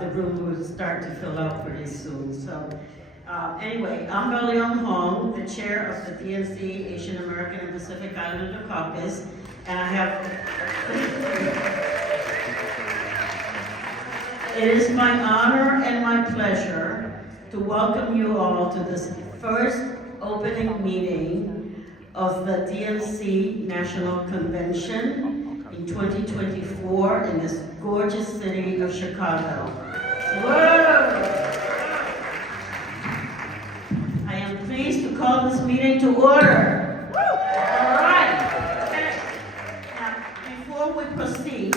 the room will start to fill out pretty soon. So anyway, I'm Leong-Hong, the chair of the DNC, Asian American and Pacific Islander Caucus, and I have, it is my honor and my pleasure to welcome you all to this first opening meeting of the DNC National Convention in 2024 in this gorgeous city of Chicago. Whoa! I am pleased to call this meeting to order. All right. Now, before we proceed,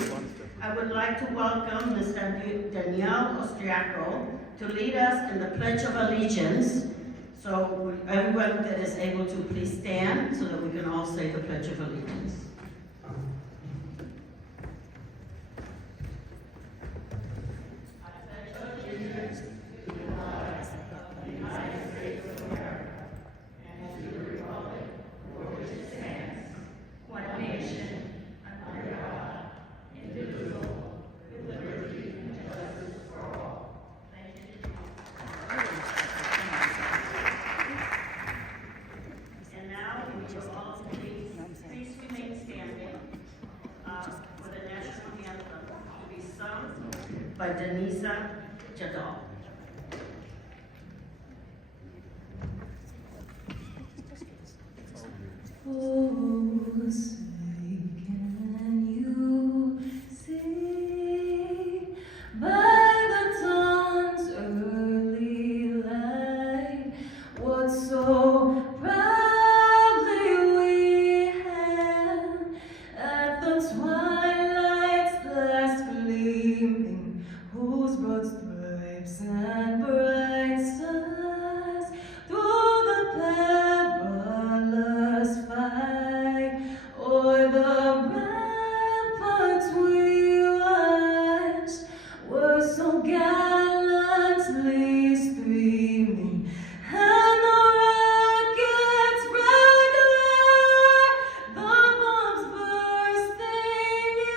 I would like to welcome Ms. Danielle Austriaco to lead us in the Pledge of Allegiance. So everyone that is able to please stand so that we can all say the Pledge of Allegiance. By Denisa Jadal. Oh, say can you see by the dawn's early light what so proudly we hailed at the twilight's last gleaming, whose broad stripes and bright stars through the perilous fight o'er the ramparts we watched were so gallantly streaming, and the rockets' bright glare, the bombs bursting in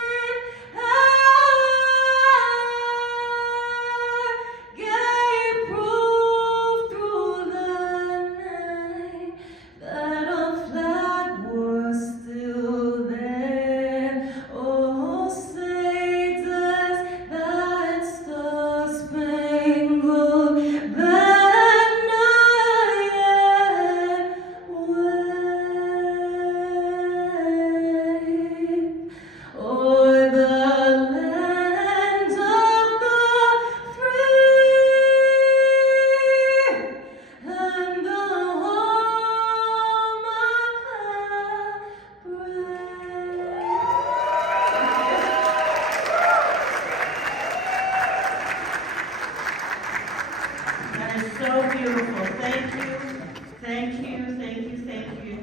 gave proof through the night that a flag was still there. Oh, say does that star-spangled banner yet wave o'er the land of the free and the home of the brave. That is so beautiful. Thank you, thank you, thank you, thank you.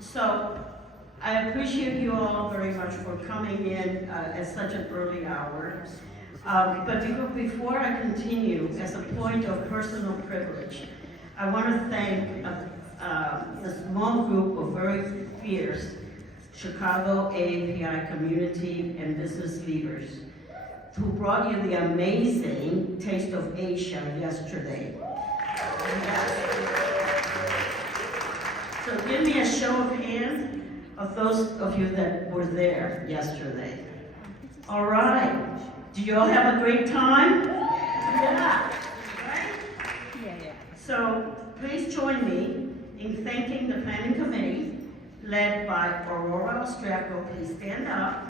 So I appreciate you all very much for coming in at such an early hour. But before I continue, as a point of personal privilege, I want to thank a small group of very fierce Chicago AAPI community and business leaders who brought you the amazing Taste of Asia yesterday. So give me a show of hands of those of you that were there yesterday. All right. Do you all have a great time? Yeah. Right? Yeah. So please join me in thanking the planning committee led by Aurora Austriaco. Please stand up.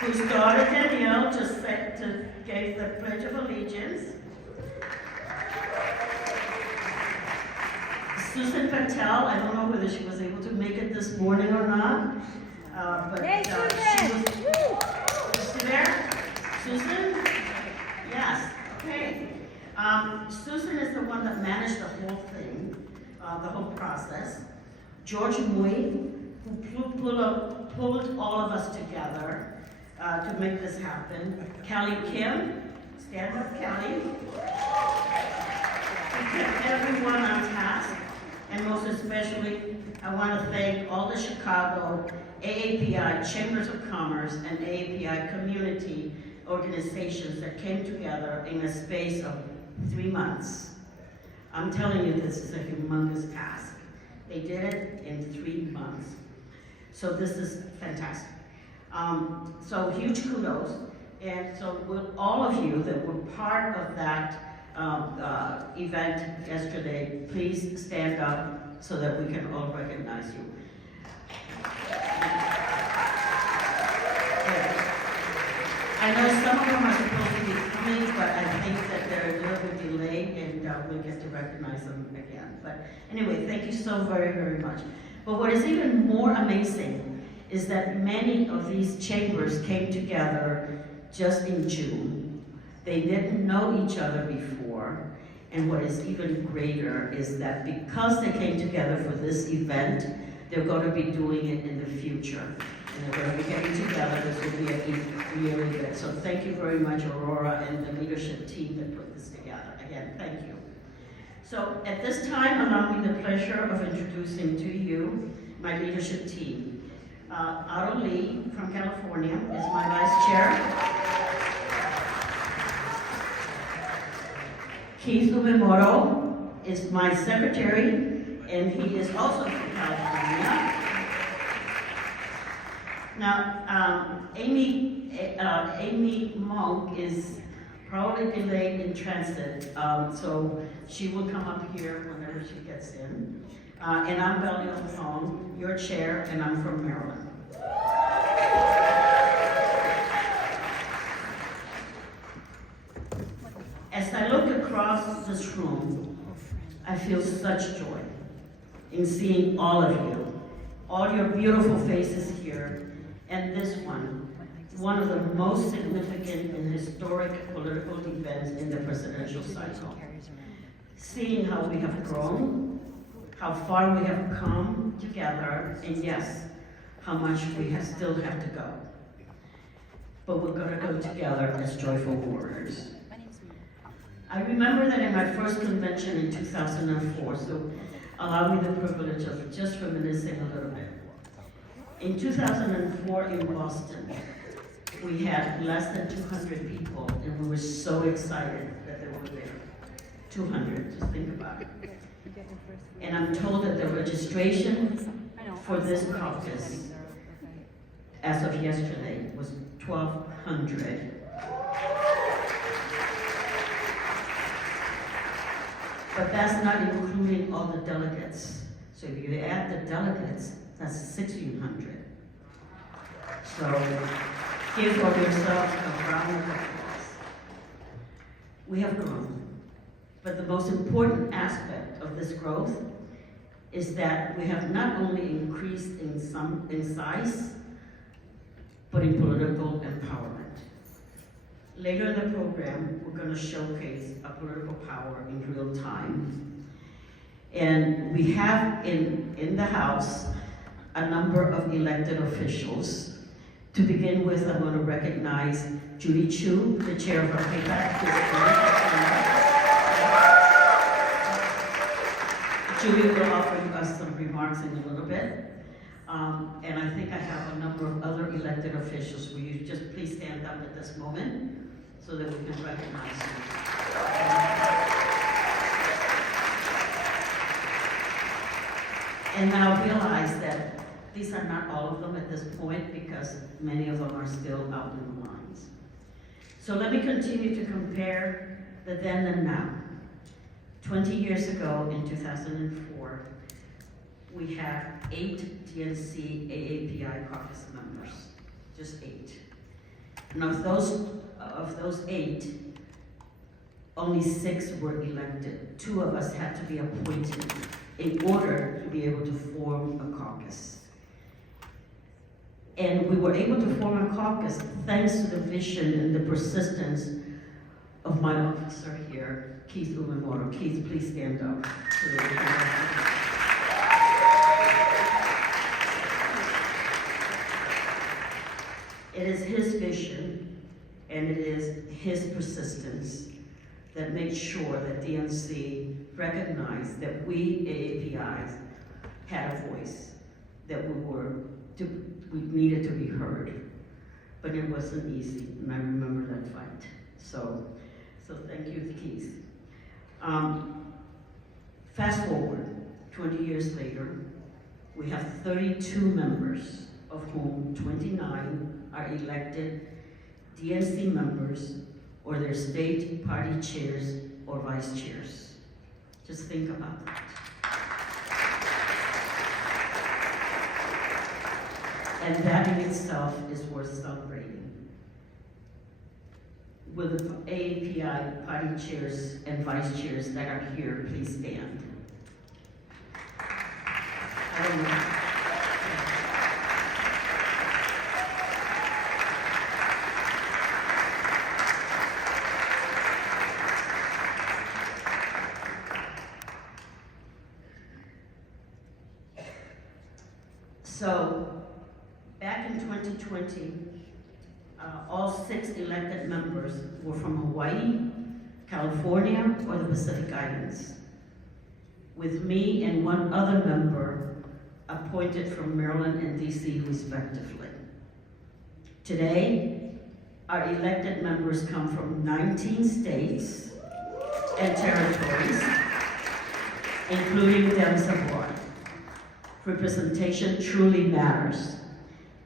Whose daughter Danielle just gave the Pledge of Allegiance. Susan Patel, I don't know whether she was able to make it this morning or not, but Hey, she Susan! is she there? Susan? Yes, okay. Susan is the one that managed the whole thing, the whole process. George Mui, who pulled all of us together to make this happen. Callie Kim, stand up, Callie. Who kept everyone on task, and most especially I want to thank all the Chicago AAPI Chambers of Commerce and AAPI community organizations that came together in a space of 3 months. I'm telling you, this is a humongous task. They did it in 3 months. So this is fantastic. So huge kudos. And so with all of you that were part of that event yesterday, please stand up so that we can all recognize you. I know some of them are supposed to be coming, but I think that they're a little bit delayed, and we'll get to recognize them again. But anyway, thank you so very, very much. But what is even more amazing is that many of these chambers came together just in June. They didn't know each other before, and what is even greater is that because they came together for this event, they're going to be doing it in the future. And they're going to be getting together. This will be really good. So thank you very much, Aurora, and the leadership team that put this together. Again, thank you. So at this time, allow me the pleasure of introducing to you my leadership team. Otto Lee from California is my vice chair. Keith Umemoro is my secretary, and he is also from California. Now, Amy Monk is probably delayed in transit, so she will come up here whenever she gets in. And I'm Leong-Hong, your chair, and I'm from Maryland. As I look across this room, I feel such joy in seeing all of you, all your beautiful faces here, and this one of the most significant and historic political events in the presidential cycle. Seeing how we have grown, how far we have come together, and yes, how much we still have to go. But we're going to go together as joyful warriors. I remember that in my first convention in 2004, so allow me the privilege of just reminiscing a little bit. In 2004 in Boston, we had less than 200 people, and we were so excited that they were there. 200, just think about it. And I'm told that the registration for this caucus, as of yesterday, was 1,200. But that's not including all the delegates. So if you add the delegates, that's 1,600. So give for yourselves a round of applause. We have grown. But the most important aspect of this growth is that we have not only increased in size, but in political empowerment. Later in the program, we're going to showcase our political power in real time. And we have in the House a number of elected officials. To begin with, I'm going to recognize Judy Chu, the chair of our AAPI. Judy will offer us some remarks in a little bit. And I think I have a number of other elected officials. Will you just please stand up at this moment so that we can recognize you. And now realize that these are not all of them at this point because many of them are still out in the lines. So let me continue to compare the then and now. 20 years ago, in 2004, we had 8 DNC AAPI caucus members, just 8. And of those 8, only 6 were elected. 2 of us had to be appointed in order to be able to form a caucus. And we were able to form a caucus thanks to the vision and the persistence of my officer here, Keith Umemoro. Keith, please stand up. It is his vision and it is his persistence that makes sure that DNC recognize that we AAPIs had a voice, that we needed to be heard. But it wasn't easy, and I remember that fight. So thank you, Keith. Fast forward, 20 years later, we have 32 members, of whom 29 are elected DNC members or their state party chairs or vice chairs. Just think about that. And that in itself is worth celebrating. Will the AAPI party chairs and vice chairs that are here please stand? I don't know. So, back in 2020, all 6 elected members were from Hawaii, California, or the Pacific Islands, with me and 1 other member appointed from Maryland and DC respectively. Today, our elected members come from 19 states and territories, including them abroad. Representation truly matters,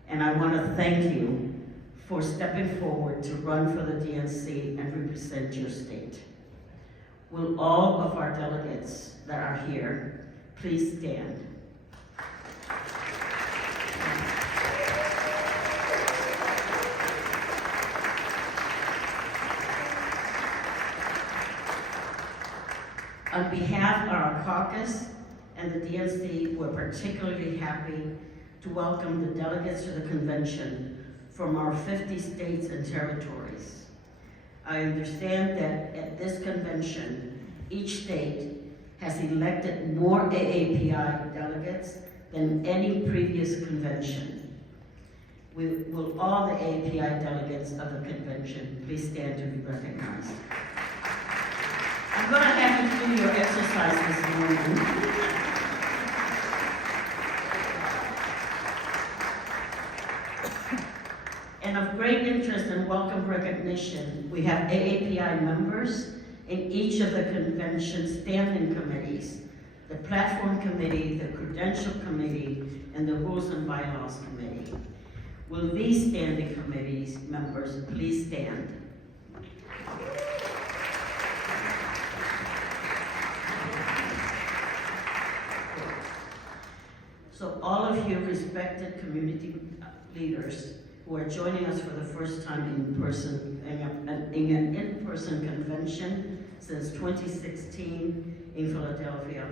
and I want to thank you for stepping forward to run for the DNC and represent your state. Will all of our delegates that are here please stand? On behalf of our caucus and the DNC, we're particularly happy to welcome the delegates to the convention from our 50 states and territories. I understand that at this convention, each state has elected more AAPI delegates than any previous convention. Will all the AAPI delegates of the convention please stand to be recognized? I'm going to have you do your exercise this morning. And of great interest and welcome recognition, we have AAPI members in each of the convention standing committees, the Platform Committee, the Credential Committee, and the Rules and Bylaws Committee. Will these standing committees members please stand? So all of you respected community leaders who are joining us for the first time in person, in an in-person convention since 2016 in Philadelphia.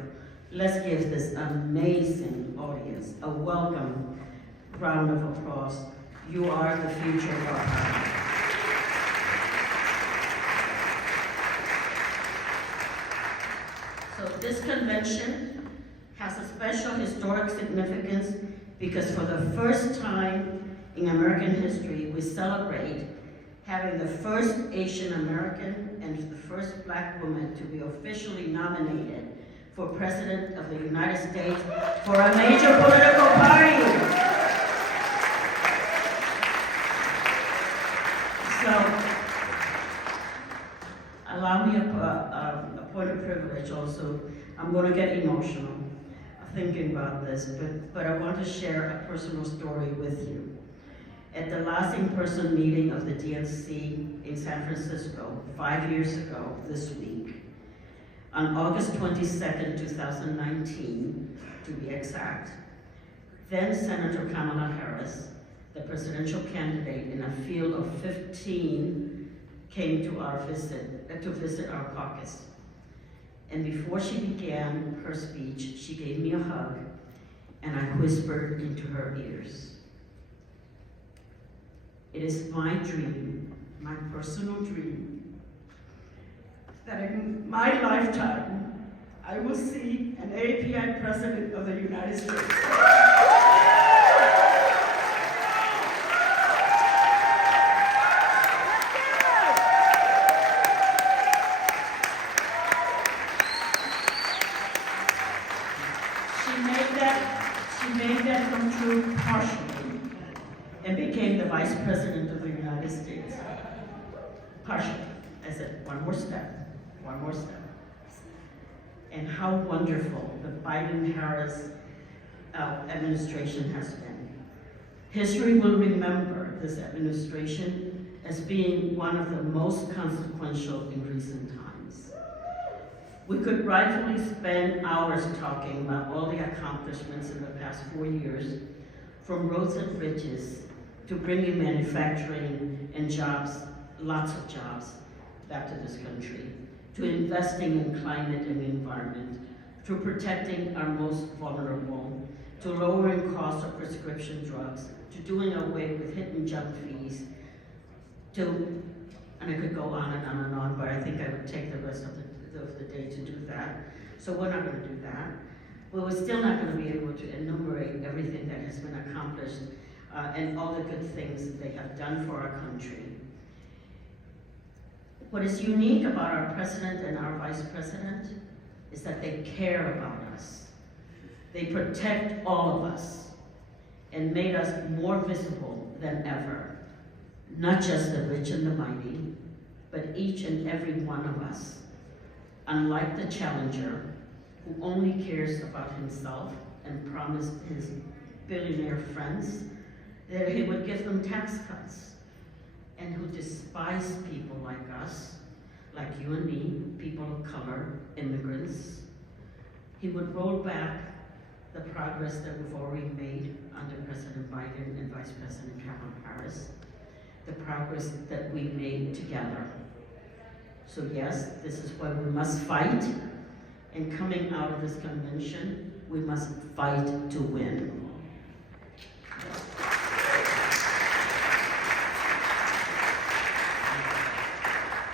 Let's give this amazing audience a welcome round of applause. You are the future of our party. So this convention has a special historic significance because for the first time in American history, we celebrate having the first Asian American and the first Black woman to be officially nominated for President of the United States for a major political party. So, allow me a point of privilege also. I'm going to get emotional thinking about this, but I want to share a personal story with you. At the last in-person meeting of the DNC in San Francisco 5 years ago this week, on August 22nd, 2019, to be exact, then Senator Kamala Harris, the presidential candidate in a field of 15, came to visit our caucus. And before she began her speech, she gave me a hug, and I whispered into her ears. It is my dream, my personal dream, that in my lifetime, I will see an AAPI President of the United States. She made that became the Vice President of the United States. Partially. I said, one more step, one more step. And how wonderful the Biden-Harris administration has been. History will remember this administration as being one of the most consequential in recent times. We could rightfully spend hours talking about all the accomplishments in the past 4 years, from roads and bridges to bringing manufacturing and jobs, lots of jobs, back to this country, to investing in climate and environment, to protecting our most vulnerable, to lowering costs of prescription drugs, to doing away with hit and jump fees, to, and I could go on and on and on, but I think I would take the rest of the day to do that. So we're not going to do that. But we're still not going to be able to enumerate everything that has been accomplished and all the good things that they have done for our country. What is unique about our president and our vice president is that they care about us. They protect all of us and made us more visible than ever. Not just the rich and the mighty, but each and every one of us. Unlike the challenger, who only cares about himself and promised his billionaire friends that he would give them tax cuts, and who despised people like us, like you and me, people of color, immigrants. He would roll back the progress that we've already made under President Biden and Vice President Kamala Harris, the progress that we made together. So yes, this is why we must fight, and coming out of this convention, we must fight to win.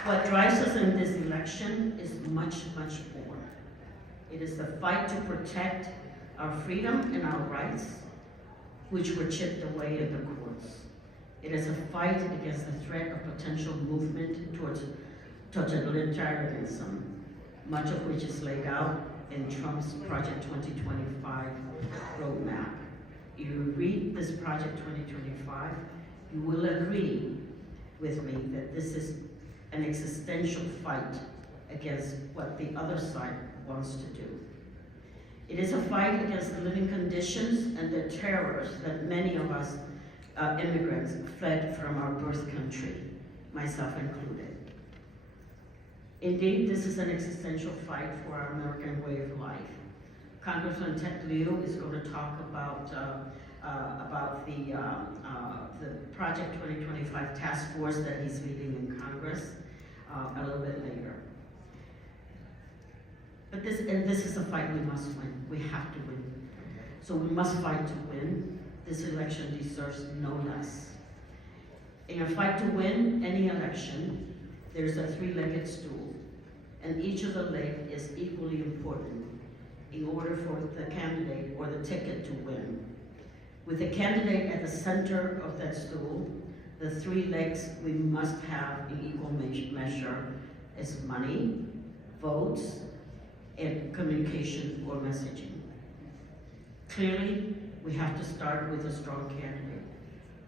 What drives us in this election is much, much more. It is the fight to protect our freedom and our rights, which were chipped away in the courts. It is a fight against the threat of potential movement towards totalitarianism, much of which is laid out in Trump's Project 2025 roadmap. If you read this Project 2025, you will agree with me that this is an existential fight against what the other side wants to do. It is a fight against the living conditions and the terrors that many of us immigrants fled from our birth country, myself included. Indeed, this is an existential fight for our American way of life. Congressman Ted Lieu is going to talk about the Project 2025 task force that he's leading in Congress a little bit later. But this is a fight we must win. We have to win. So we must fight to win. This election deserves no less. In a fight to win any election, there's a three-legged stool, and each of the legs is equally important in order for the candidate or the ticket to win. With the candidate at the center of that stool, the three legs we must have in equal measure is money, votes, and communication or messaging. Clearly, we have to start with a strong candidate,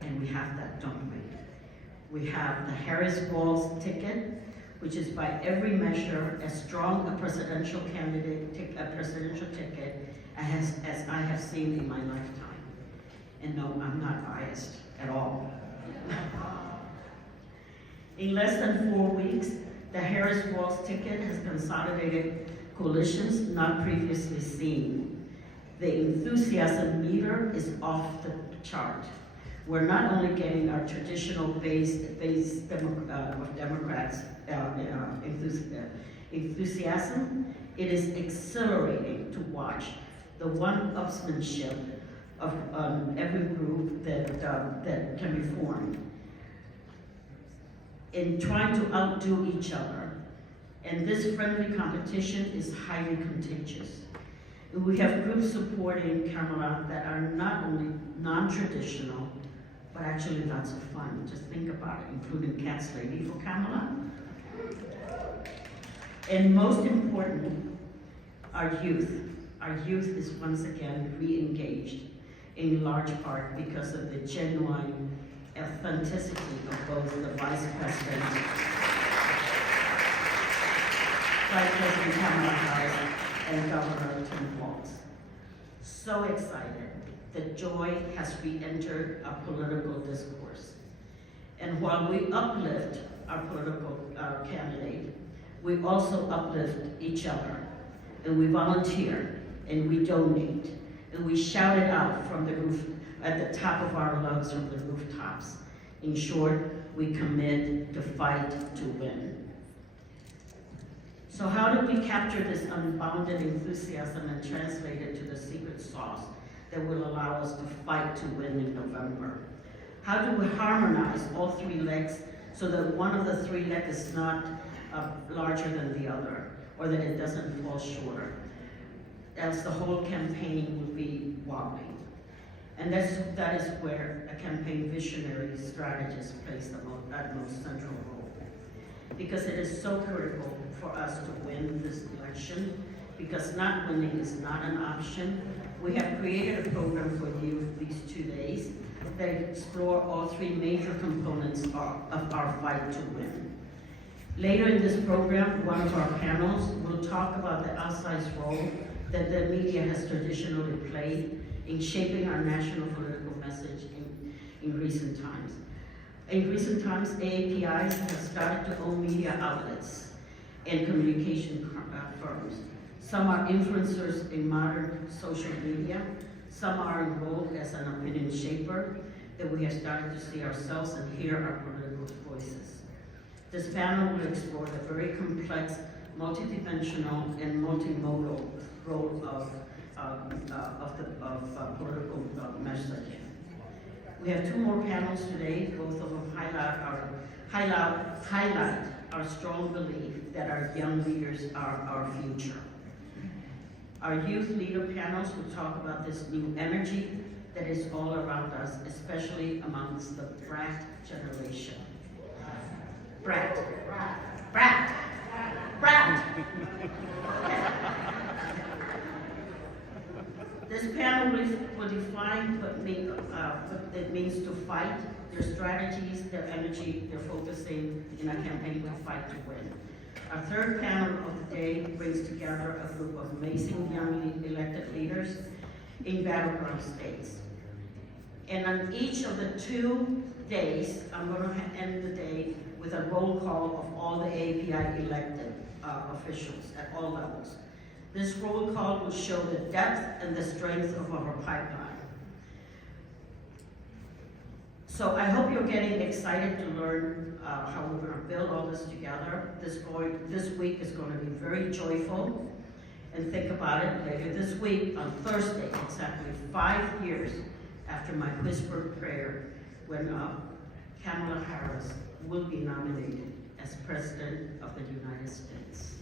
and we have that, don't we? We have the Harris-Walz ticket, which is by every measure as strong a presidential ticket as I have seen in my lifetime. And no, I'm not biased at all. In less than 4 weeks, the Harris-Walz ticket has consolidated coalitions not previously seen. The enthusiasm meter is off the chart. We're not only getting our traditional base of Democrats enthusiasm, it is exhilarating to watch the one-upsmanship of every group that can be formed in trying to outdo each other. And this friendly competition is highly contagious. We have groups supporting Kamala that are not only non-traditional, but actually lots of fun. Just think about it, including Cat's Lady for Kamala. And most important, our youth. Our youth is once again re-engaged, in large part because of the genuine authenticity of both the Vice President Kamala Harris and Governor Tim Walz. So excited that joy has re-entered our political discourse. And while we uplift our political candidate, we also uplift each other, and we volunteer, and we donate, and we shout it out from the roof, at the top of our lungs from the rooftops. In short, we commit to fight to win. So how do we capture this unbounded enthusiasm and translate it to the secret sauce that will allow us to fight to win in November? How do we harmonize all three legs so that one of the three legs is not larger than the other, or that it doesn't fall shorter, else the whole campaign would be wobbly. And that is where a campaign visionary strategist plays the utmost central role. Because it is so critical for us to win this election, because not winning is not an option. We have created a program for you these 2 days that explore all three major components of our fight to win. Later in this program, one of our panels will talk about the outsized role that the media has traditionally played in shaping our national political message in recent times. In recent times, AAPIs have started to own media outlets and communication firms. Some are influencers in modern social media. Some are enrolled as an opinion shaper that we have started to see ourselves and hear our political voices. This panel will explore the very complex, multidimensional, and multimodal role of political messaging. We have 2 more panels today. Both of them highlight our strong belief that our young leaders are our future. Our youth leader panels will talk about this new energy that is all around us, especially amongst the brat generation. Brat. This panel will define what it means to fight, their strategies, their energy, their focusing in a campaign to fight to win. Our third panel of the day brings together a group of amazing young elected leaders in battleground states. And on each of the 2 days, I'm going to end the day with a roll call of all the AAPI elected officials at all levels. This roll call will show the depth and the strength of our pipeline. So I hope you're getting excited to learn how we're going to build all this together. This week is going to be very joyful. And think about it, later this week, on Thursday, exactly 5 years after my whispered prayer, when Kamala Harris will be nominated as President of the United States.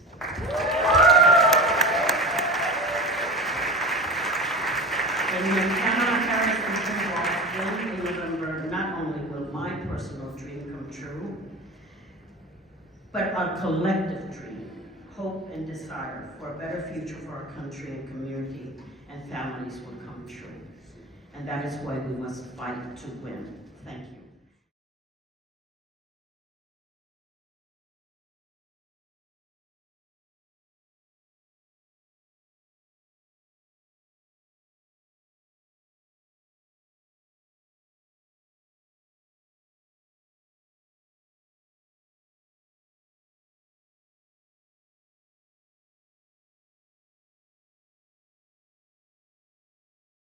And when Kamala Harris and Tim Walz win in November, not only will my personal dream come true, but our collective dream, hope and desire for a better future for our country and community and families will come true. And that is why we must fight to win. Thank you.